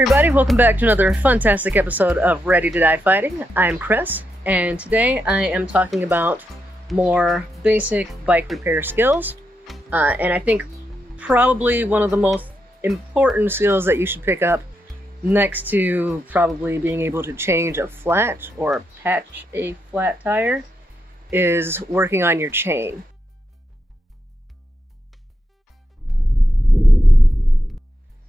everybody, welcome back to another fantastic episode of Ready to Die Fighting. I'm Chris, and today I am talking about more basic bike repair skills. And I think probably one of the most important skills that you should pick up, next to probably being able to change a flat or patch a flat tire, is working on your chain.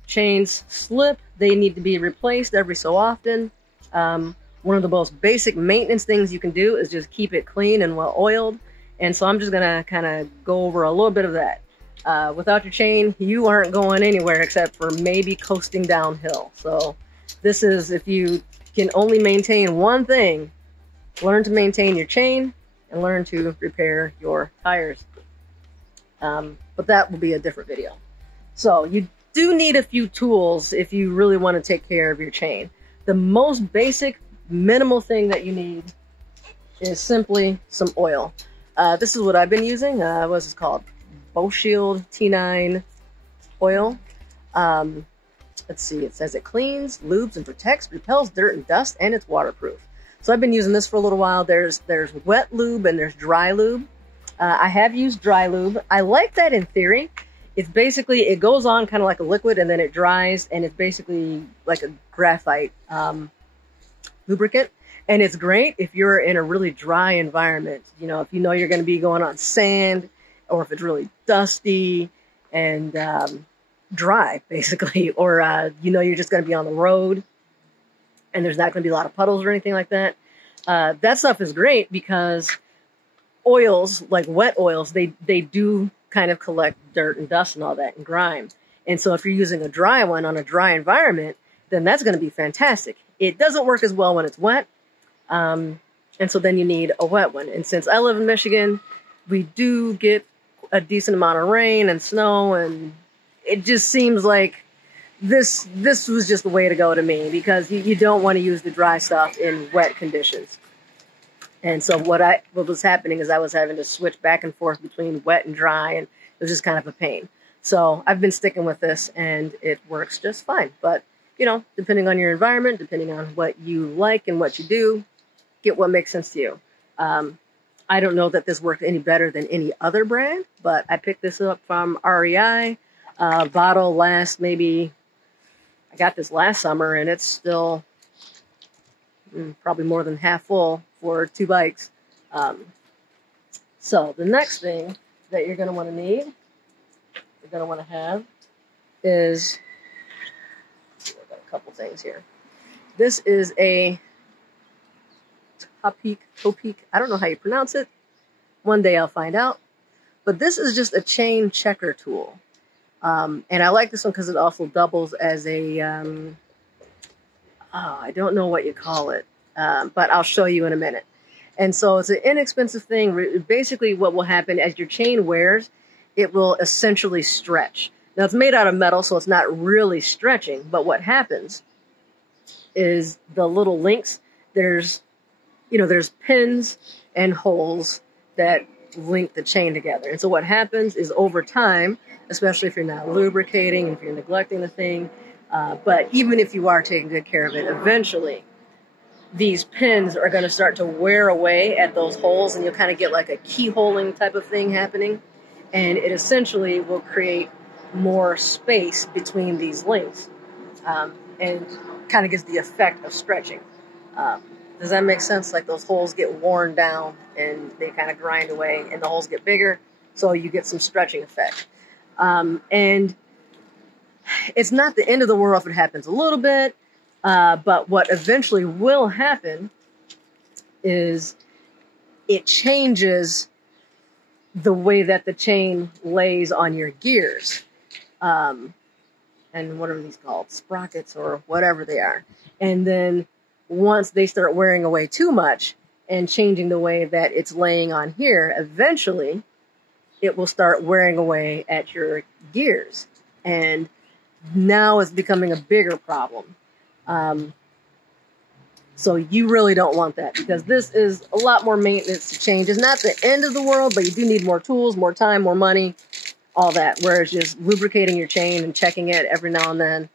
Chains slip, they need to be replaced every so often. One of the most basic maintenance things you can do is just keep it clean and well oiled. And so I'm just gonna kind of go over a little bit of that. Without your chain, you aren't going anywhere except for maybe coasting downhill. So this is, if you can only maintain one thing, learn to maintain your chain and learn to repair your tires. But that will be a different video. So you do need a few tools if you really want to take care of your chain. The most basic, minimal thing that you need is simply some oil. This is what I've been using. What's this called? Shield T9 oil. Let's see, it says it cleans, lubes, and protects, repels dirt and dust, and it's waterproof. So I've been using this for a little while. There's wet lube and there's dry lube. I have used dry lube. I like that in theory. It's basically, it goes on kind of like a liquid and then it dries, and it's basically like a graphite lubricant. And it's great if you're in a really dry environment. You know, if you know you're going to be going on sand, or if it's really dusty and dry, basically, or you know you're just going to be on the road and there's not going to be a lot of puddles or anything like that. That stuff is great because oils, like wet oils, they do kind of collect dirt and dust and all that and grime. And so if you're using a dry one on a dry environment, then that's going to be fantastic. It doesn't work as well when it's wet. And so then you need a wet one. And since I live in Michigan, we do get a decent amount of rain and snow, and it just seems like this was just the way to go to me, because you don't want to use the dry stuff in wet conditions. And so what was happening is I was having to switch back and forth between wet and dry, and it was just kind of a pain. So I've been sticking with this, and it works just fine. But, you know, depending on your environment, depending on what you like and what you do, get what makes sense to you. I don't know that this worked any better than any other brand, but I picked this up from REI. Bottle lasts maybe, I got this last summer, and it's still probably more than half full for 2 bikes. So the next thing that you're going to want to need, you're going to want to have is, I've got a couple things here. This is a Topeak. I don't know how you pronounce it. One day I'll find out. But this is just a chain checker tool. And I like this one because it also doubles as a, I don't know what you call it, but I'll show you in a minute. And so it's an inexpensive thing. Basically what will happen as your chain wears, it will essentially stretch. Now it's made out of metal, so it's not really stretching, but what happens is the little links, there's pins and holes that link the chain together. And so what happens is over time, especially if you're not lubricating, if you're neglecting the thing, but even if you are taking good care of it, eventually these pins are going to start to wear away at those holes, and you'll kind of get like a keyholing type of thing happening. And it essentially will create more space between these links, and kind of gives the effect of stretching. Does that make sense? Like those holes get worn down and they kind of grind away, and the holes get bigger, so you get some stretching effect. And it's not the end of the world if it happens a little bit, but what eventually will happen is it changes the way that the chain lays on your gears. And what are these called? Sprockets or whatever they are. And then once they start wearing away too much and changing the way that it's laying on here, eventually it will start wearing away at your gears. And now it's becoming a bigger problem. So you really don't want that, because this is a lot more maintenance to change. It's not the end of the world, but you do need more tools, more time, more money, all that. Whereas just lubricating your chain and checking it every now and then,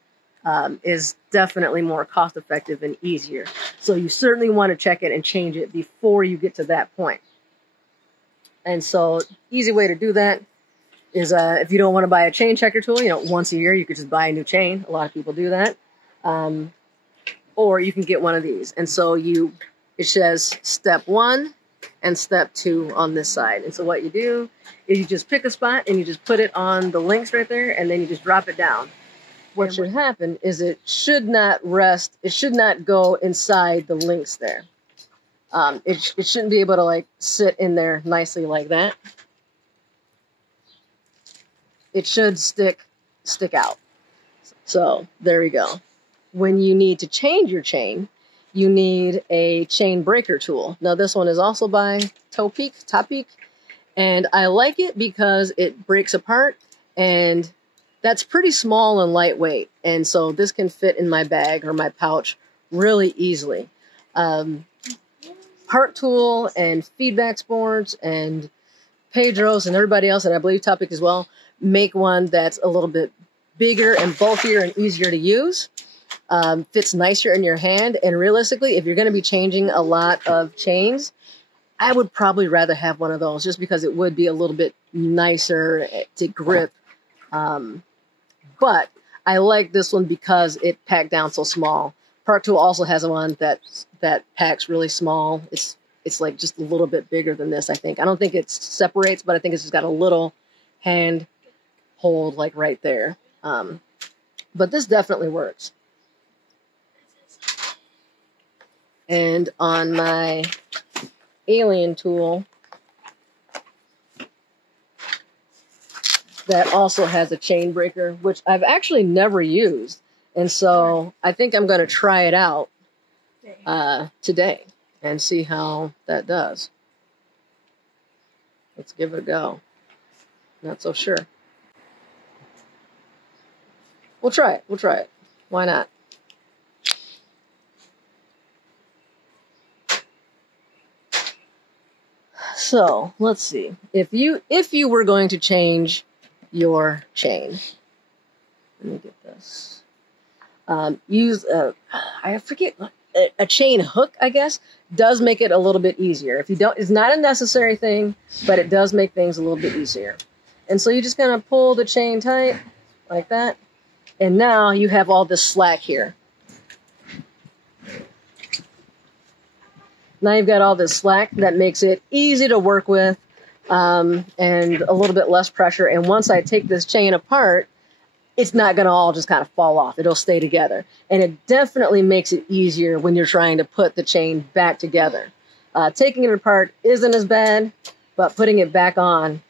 is definitely more cost effective and easier. So you certainly want to check it and change it before you get to that point. And so easy way to do that is if you don't want to buy a chain checker tool, you know, once a year you could just buy a new chain. A lot of people do that. Or you can get one of these. And so it says step 1 and step 2 on this side. And so what you do is you just pick a spot and you just put it on the links right there, and then you just drop it down. What should happen is it should not rest. It should not go inside the links there. It shouldn't be able to like sit in there nicely like that. It should stick out. So there we go. When you need to change your chain, you need a chain breaker tool. Now this one is also by Topeak, and I like it because it breaks apart, and that's pretty small and lightweight. And so this can fit in my bag or my pouch really easily. Part Tool and Feedback Sports and Pedro's and everybody else, and I believe Topeak as well, make one that's a little bit bigger and bulkier and easier to use. Fits nicer in your hand. And realistically, if you're going to be changing a lot of chains, I would probably rather have one of those just because it would be a little bit nicer to grip. But I like this one because it packed down so small. Part Tool also has one that packs really small. It's like just a little bit bigger than this, I think. I don't think it separates, but I think it's just got a little hand hold like right there. But this definitely works. And on my Alien tool, that also has a chain breaker, which I've actually never used. And so I think I'm going to try it out today and see how that does. Let's give it a go. Not so sure. We'll try it. We'll try it. Why not? So let's see. If you were going to change your chain, let me get this. Use I forget, a chain hook, I guess, does make it a little bit easier. If you don't, it's not a necessary thing, but it does make things a little bit easier. And so you just kind of pull the chain tight like that, and now you have all this slack here. Now you've got all this slack that makes it easy to work with, and a little bit less pressure. And once I take this chain apart, it's not going to all just kind of fall off. It'll stay together. And it definitely makes it easier when you're trying to put the chain back together. Taking it apart isn't as bad, but putting it back on,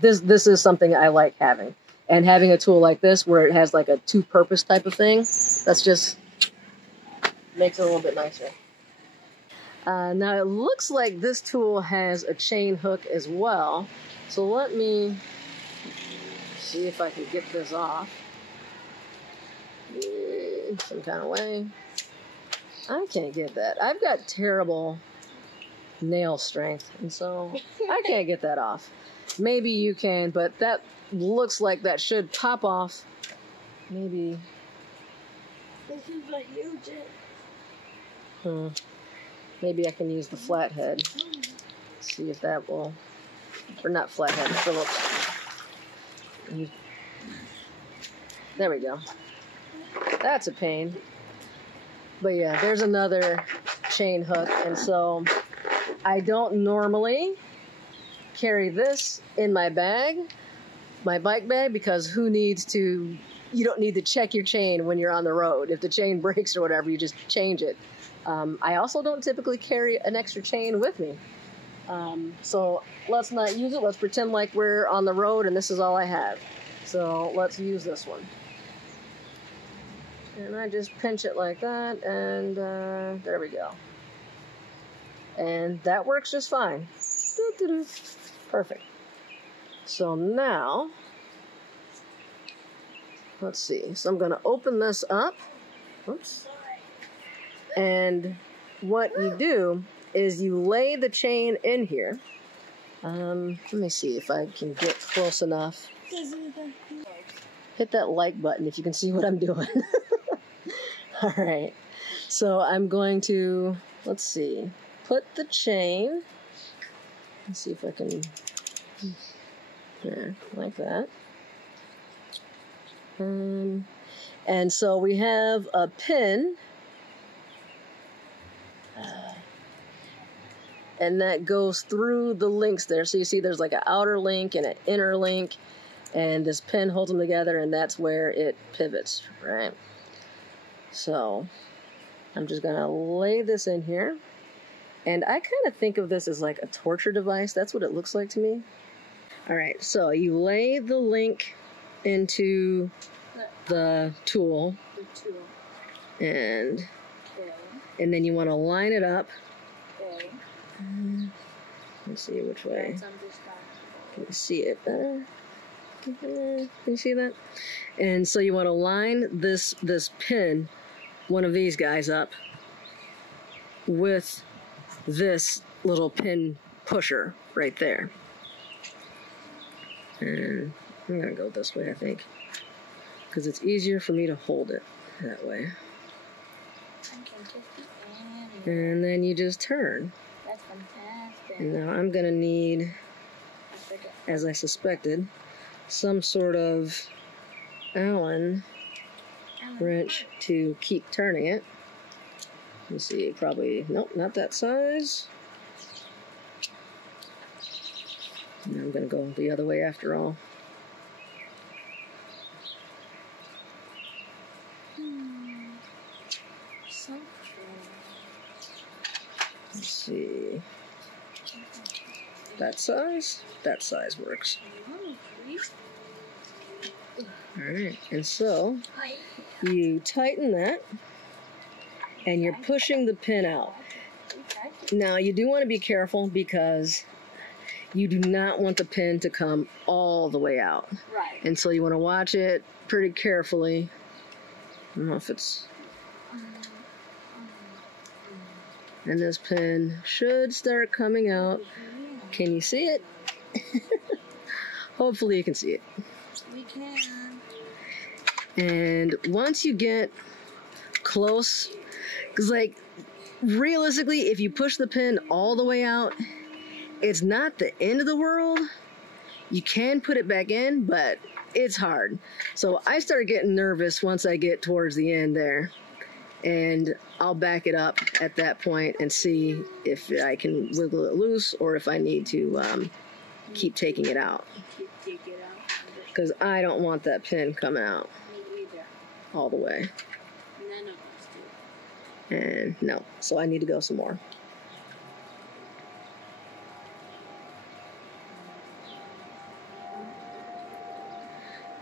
this is something I like having. And having a tool like this where it has like a two-purpose type of thing, that's just makes it a little bit nicer. Now it looks like this tool has a chain hook as well. So let me see if I can get this off some kind of way. I can't get that. I've got terrible nail strength, and so I can't get that off. Maybe you can, but that looks like that should pop off. Maybe. This is a huge. Maybe I can use the flathead. See if that will, or not flathead, Phillips. There we go. That's a pain. But yeah, there's another chain hook. And so I don't normally carry this in my bag, my bike bag, because who needs to, you don't need to check your chain when you're on the road. If the chain breaks or whatever, you just change it. I also don't typically carry an extra chain with me. So let's not use it. Let's pretend like we're on the road and this is all I have. So let's use this one. And I just pinch it like that, and there we go. And that works just fine. Perfect. So now, let's see. So I'm going to open this up. Oops. And what you do is you lay the chain in here. Let me see if I can get close enough. hit that like button if you can see what I'm doing. All right. So I'm going to, let's see, put the chain. Let's see if I can, yeah, like that. And so we have a pin. And that goes through the links there. So you see there's like an outer link and an inner link. And this pin holds them together, and that's where it pivots, right? So I'm just going to lay this in here. And I kind of think of this as like a torture device. That's what it looks like to me. All right, so you lay the link into the tool. And then you want to line it up. Let's see which way. Can you see it better? Can you see that? And so you want to line this pin, one of these guys, up with this little pin pusher right there. And I'm going to go this way, I think, because it's easier for me to hold it that way. And then you just turn. That's fantastic. And now I'm going to need, as I suspected, some sort of Allen wrench to keep turning it. Let's see, probably, nope, not that size. And I'm going to go the other way after all. So Let's see. That size? That size works. Alright, and so you tighten that and you're pushing the pin out. Now you do want to be careful because you do not want the pin to come all the way out. Right. And so you want to watch it pretty carefully. I don't know if it's... And this pin should start coming out. Can you see it? Hopefully you can see it. We can. And once you get close, because like realistically, if you push the pin all the way out, it's not the end of the world. You can put it back in, but it's hard. So I started getting nervous once I get towards the end there. And I'll back it up at that point and see if I can wiggle it loose or if I need to keep taking it out. Because I don't want that pin coming out all the way. None of us do. And no, so I need to go some more.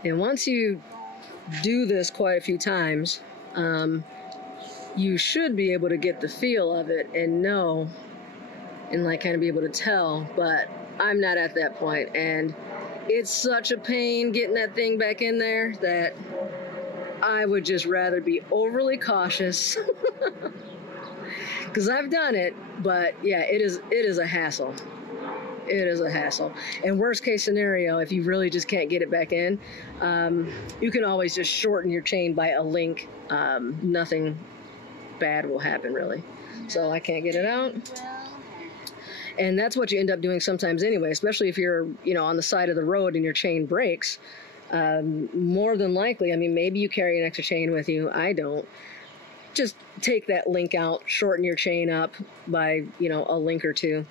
And once you do this quite a few times, you should be able to get the feel of it and know and like kind of be able to tell, but I'm not at that point, and it's such a pain getting that thing back in there that I would just rather be overly cautious because I've done it, but yeah, it is a hassle. It is a hassle. And worst case scenario, if you really just can't get it back in, you can always just shorten your chain by a link. Nothing bad will happen really. So I can't get it out. And that's what you end up doing sometimes anyway, especially if you're, on the side of the road and your chain breaks. More than likely, I mean, maybe you carry an extra chain with you. I don't. Just take that link out, shorten your chain up by, a link or two,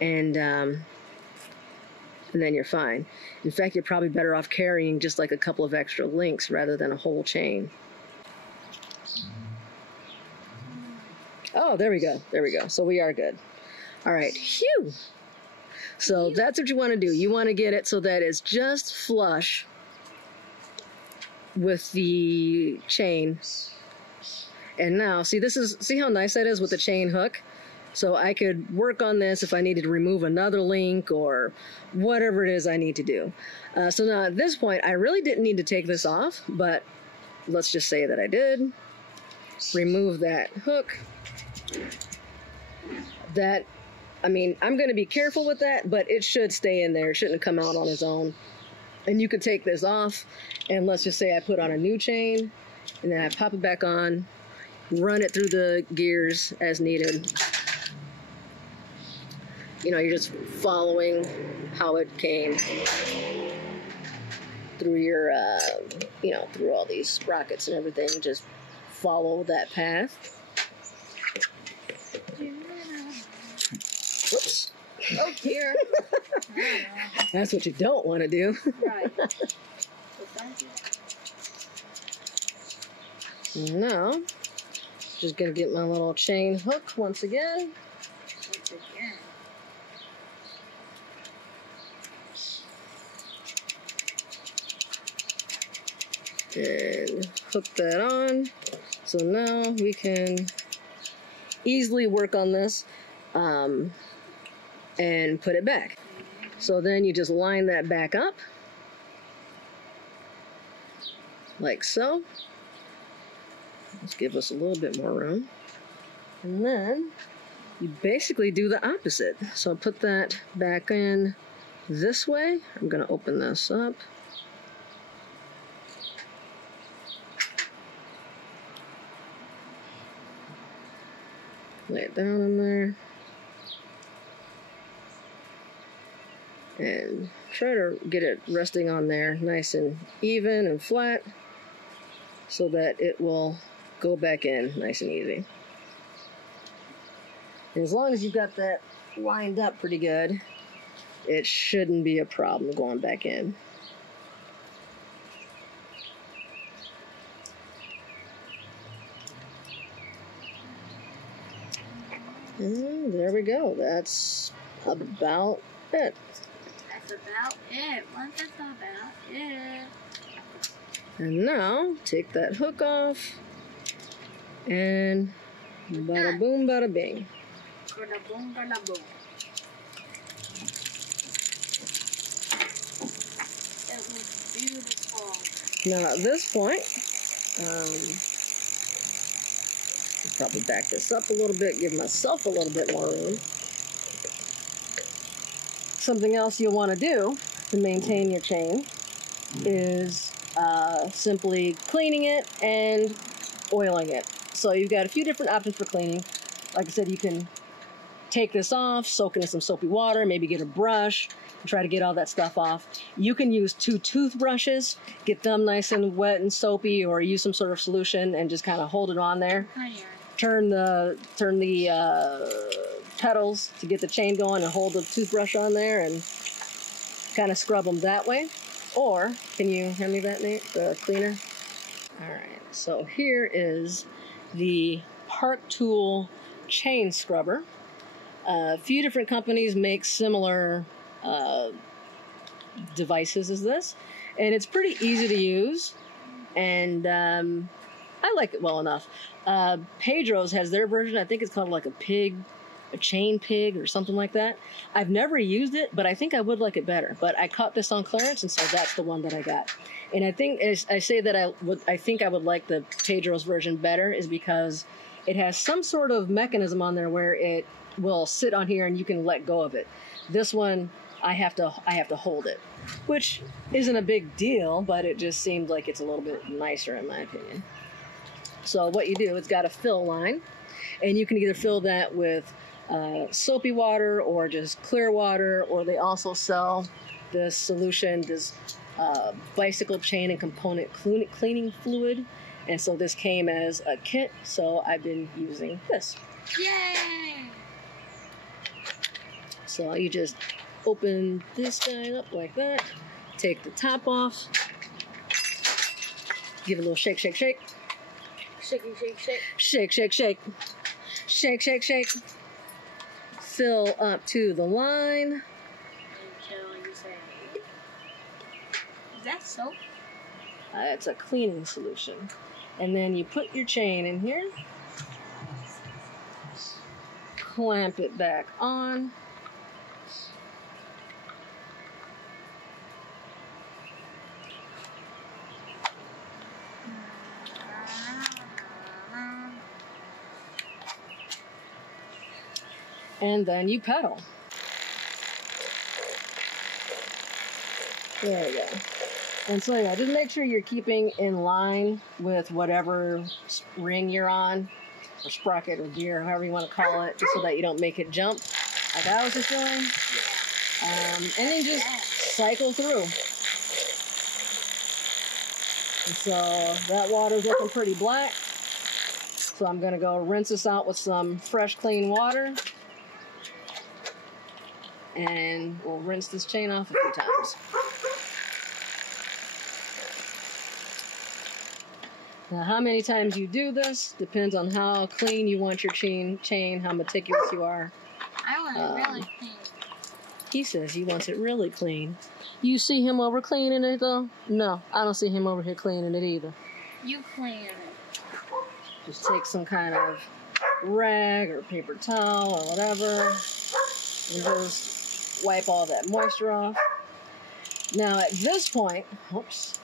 and then you're fine. In fact, you're probably better off carrying just like a couple of extra links rather than a whole chain. Oh, there we go. There we go. So we are good. All right. Phew. So that's what you want to do. You want to get it so that it's just flush with the chain. And now, see how nice that is with the chain hook? So I could work on this if I needed to remove another link or whatever it is I need to do. So now at this point, I really didn't need to take this off, but let's just say that I did. Remove that hook. I'm going to be careful with that, but it should stay in there. It shouldn't come out on its own. And you could take this off, and let's just say I put on a new chain, and then I pop it back on, run it through the gears as needed. You know, you're just following how it came through your, you know, through all these sprockets and everything. Just follow that path. Whoops. Oh dear. That's what you don't want to do. Right. Now, just gonna get my little chain hook once again. And hook that on. So now we can easily work on this and put it back. So then you just line that back up like so. Let's give us a little bit more room. And then you basically do the opposite. So put that back in this way. I'm going to open this up. Lay it down in there. And try to get it resting on there nice and even and flat so that it will go back in nice and easy. And as long as you've got that lined up pretty good, it shouldn't be a problem going back in. And there we go. That's about it. That's about it. Once that's about it. And now, take that hook off, and bada boom, bada bing. Bada boom, bada boom. It was beautiful. Now at this point, I'll probably back this up a little bit, give myself a little bit more room. Something else you'll want to do to maintain your chain is simply cleaning it and oiling it. So you've got a few different options for cleaning. Like I said, you can take this off, soak it in some soapy water, maybe get a brush, and try to get all that stuff off. You can use 2 toothbrushes, get them nice and wet and soapy, or use some sort of solution and just kind of hold it on there. Oh, yeah. Turn the pedals to get the chain going and hold the toothbrush on there and kind of scrub them that way. Or, can you hand me that, Nate, the cleaner? All right, so here is the Park Tool chain scrubber. A few different companies make similar devices as this, and it's pretty easy to use, and I like it well enough. Pedro's has their version. I think it's called like a chain pig or something like that. I've never used it, but I think I would like it better. But I caught this on clearance, and so that's the one that I got. And I think as I say that I think I would like the Pedro's version better is because it has some sort of mechanism on there where it will sit on here and you can let go of it. This one, I have to hold it, which isn't a big deal, but it just seemed like it's a little bit nicer in my opinion. So what you do, it's got a fill line, and you can either fill that with soapy water or just clear water, or they also sell this solution, this bicycle chain and component cleaning fluid. And so this came as a kit, so I've been using this. Yay! So you just open this guy up like that, take the top off, give it a little shake, shake, shake. Shaky, shake, shake. Shake, shake, shake. Shake, shake, shake. Fill up to the line. Until you say, is that soap? It's a cleaning solution. And then you put your chain in here. Clamp it back on. And then you pedal. There you go. And so yeah, just make sure you're keeping in line with whatever ring you're on, or sprocket or gear, however you want to call it, just so that you don't make it jump like I was just doing. And then just cycle through. And so that water's looking pretty black. So I'm gonna go rinse this out with some fresh, clean water. And we'll rinse this chain off a few times. Now, how many times you do this depends on how clean you want your chain, how meticulous you are. I want it really clean. He says he wants it really clean. You see him over cleaning it though? No, I don't see him over here cleaning it either. You clean it. Just take some kind of rag or paper towel or whatever and just wipe all that moisture off. Now at this point, oops.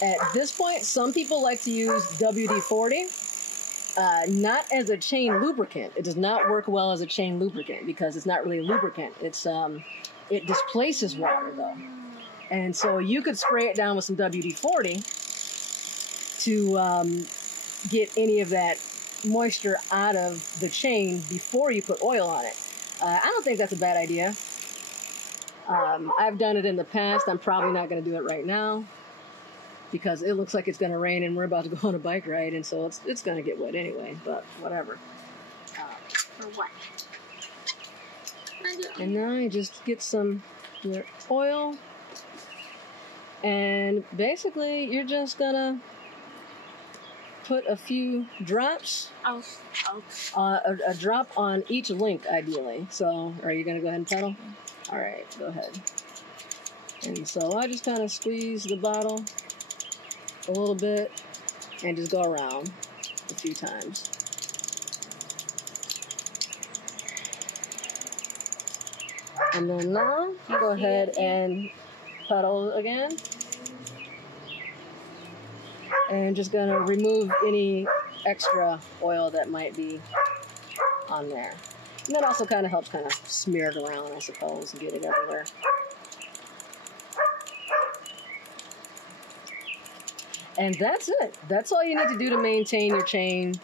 At this point, some people like to use WD-40, not as a chain lubricant. It does not work well as a chain lubricant because it's not really a lubricant. It's it displaces water though, and so you could spray it down with some WD-40 to get any of that moisture out of the chain before you put oil on it. I don't think that's a bad idea. I've done it in the past. I'm probably not going to do it right now, because it looks like it's going to rain and we're about to go on a bike ride, and so it's going to get wet anyway, but whatever. For what? And now you just get some your oil, and basically you're just going to put a few drops, a drop on each link ideally. So are you going to go ahead and pedal? All right, go ahead. And so I just kind of squeeze the bottle a little bit and just go around a few times. And then now go ahead and pedal again. And just gonna remove any extra oil that might be on there. And that also kind of helps kind of smear it around, I suppose, and get it everywhere. And that's it. That's all you need to do to maintain your chain,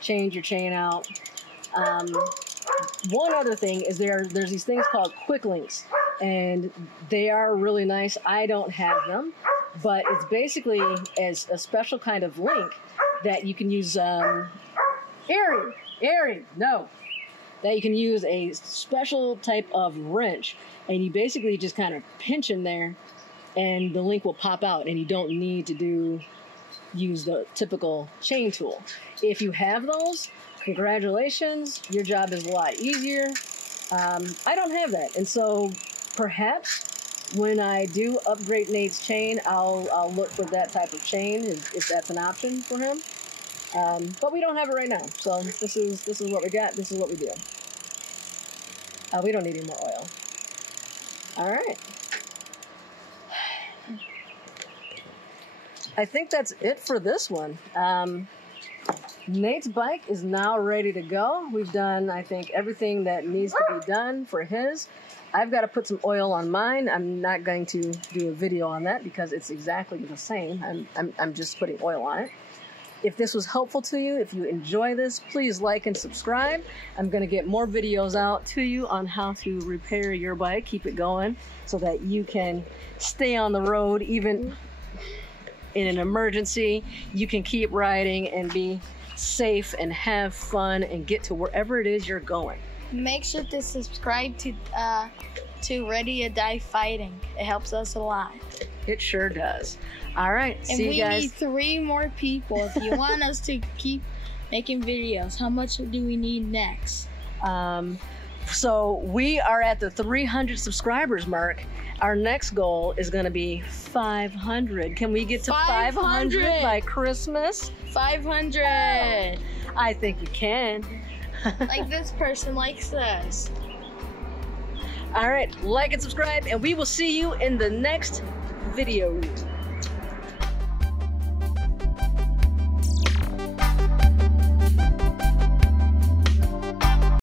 change your chain out. One other thing is there's these things called quick links, and they are really nice. I don't have them, but it's basically as a special kind of link that you can use. That you can use a special type of wrench, and you basically just kind of pinch in there, and the link will pop out, and you don't need to use the typical chain tool. If you have those, congratulations, your job is a lot easier. I don't have that, and so perhaps when I do upgrade Nate's chain, I'll look for that type of chain if that's an option for him. But we don't have it right now, so this is what we got. This is what we do. We don't need any more oil. All right. I think that's it for this one. Nate's bike is now ready to go. We've done, I think, everything that needs to be done for his. I've got to put some oil on mine. I'm not going to do a video on that because it's exactly the same. I'm just putting oil on it. If this was helpful to you, if you enjoy this, please like and subscribe. I'm going to get more videos out to you on how to repair your bike, keep it going, so that you can stay on the road even in an emergency. You can keep riding and be safe and have fun and get to wherever it is you're going. Make sure to subscribe to Ready to Die Fighting. It helps us a lot. It sure does. All right, and see you guys. We need 3 more people if you want us to keep making videos. How much do we need next? So we are at the 300 subscribers mark. Our next goal is going to be 500. Can we get to 500 by Christmas? 500. I think we can. Like this person likes us. All right, like and subscribe, and we will see you in the next video.